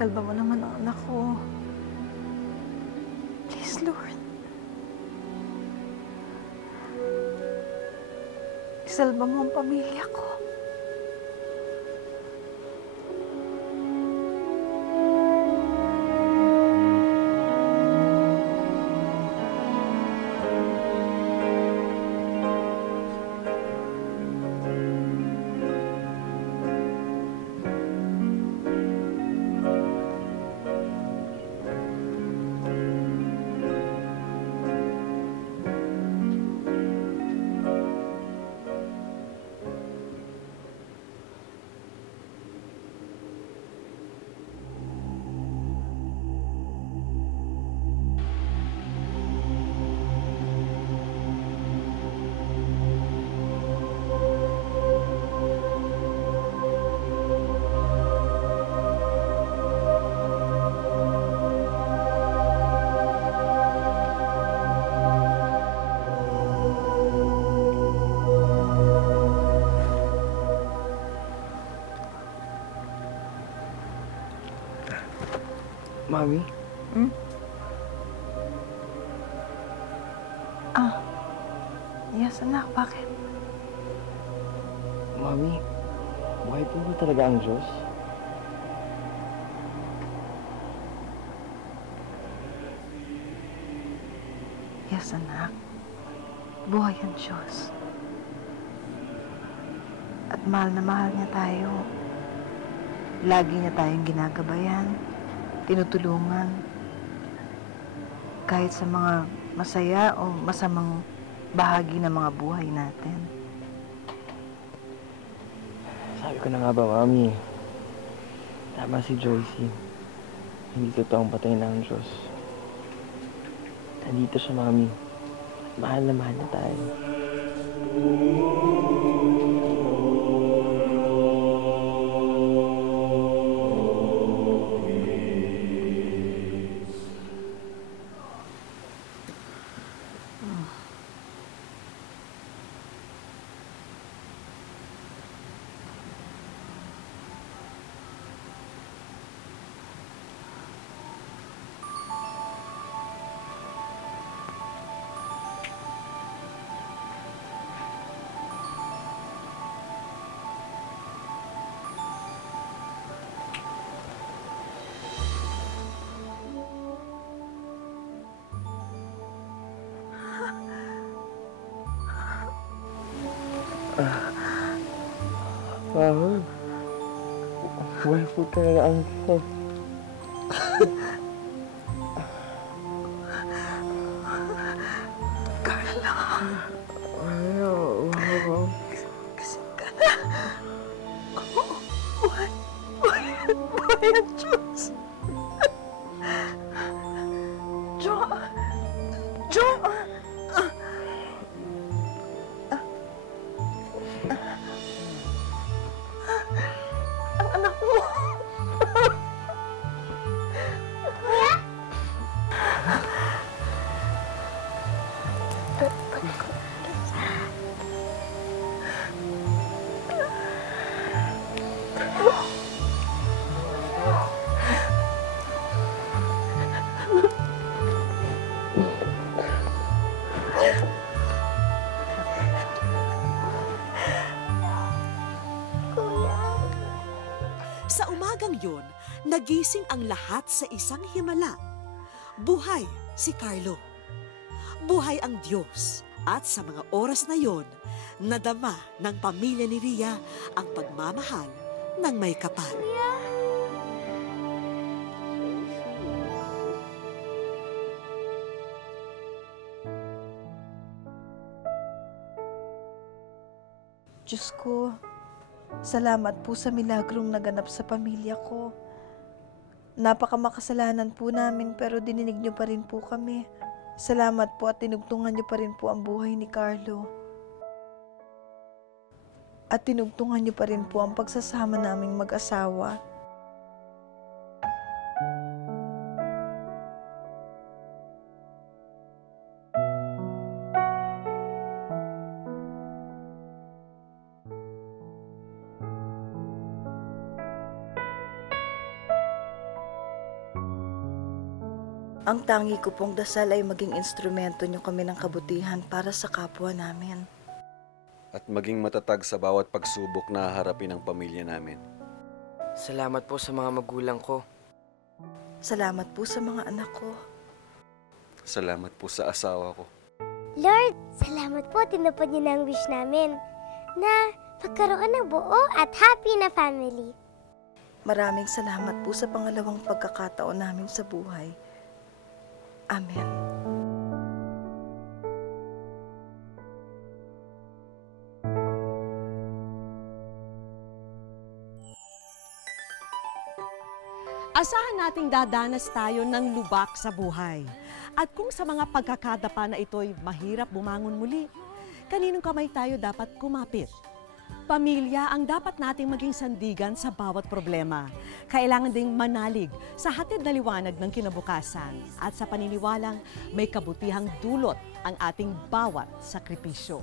Isalba mo naman ang anak ko. Please, Lord. Isalba mo ang pamilya ko. Mami? Yes, anak. Bakit? Mami, buhay po ba talaga ang Diyos? Yes, anak. Buhay ang Diyos. At mahal na mahal niya tayo. Lagi niya tayong ginagabayan, tinutulungan. Kahit sa mga masaya o masamang bahagi ng mga buhay natin. Sabi ko na nga ba, Mami? Tama si Joyce. Hindi totoong patay na ang Diyos. Nandito siya, Mami. Mahal na mahal na tayo. Mami, buhay po talaga ang Diyos. Carlo. Wow. Gising ka na. Buhay ang Diyos. Jo! Ang anak mo. Sa umagang yun, nagising ang lahat sa isang himala. Buhay si Carlo. Buhay ang Diyos. At sa mga oras na yon, nadama ng pamilya ni Ria ang pagmamahal ng may kapal. Diyos ko, salamat po sa milagrong naganap sa pamilya ko. Napakamakasalanan po namin pero dininig niyo pa rin po kami. Salamat po at tinugtungan niyo pa rin po ang buhay ni Carlo. At tinugtungan niyo pa rin po ang pagsasama naming mag-asawa. Ang tangi ko pong dasal ay maging instrumento niyo kami ng kabutihan para sa kapwa namin. At maging matatag sa bawat pagsubok na haharapin ng pamilya namin. Salamat po sa mga magulang ko. Salamat po sa mga anak ko. Salamat po sa asawa ko. Lord, salamat po tinupad niyo na ang wish namin na magkaroon ng buo at happy na family. Maraming salamat po sa pangalawang pagkakataon namin sa buhay. Amen. Asahan nating dadanas tayo ng lubak sa buhay. At kung sa mga pagkakadapa na ito'y mahirap bumangon muli, kaninong kamay tayo dapat kumapit? Pamilya ang dapat nating maging sandigan sa bawat problema. Kailangan ding manalig sa hatid na liwanag ng kinabukasan at sa paniniwalang may kabutihang dulot ang ating bawat sakripisyo.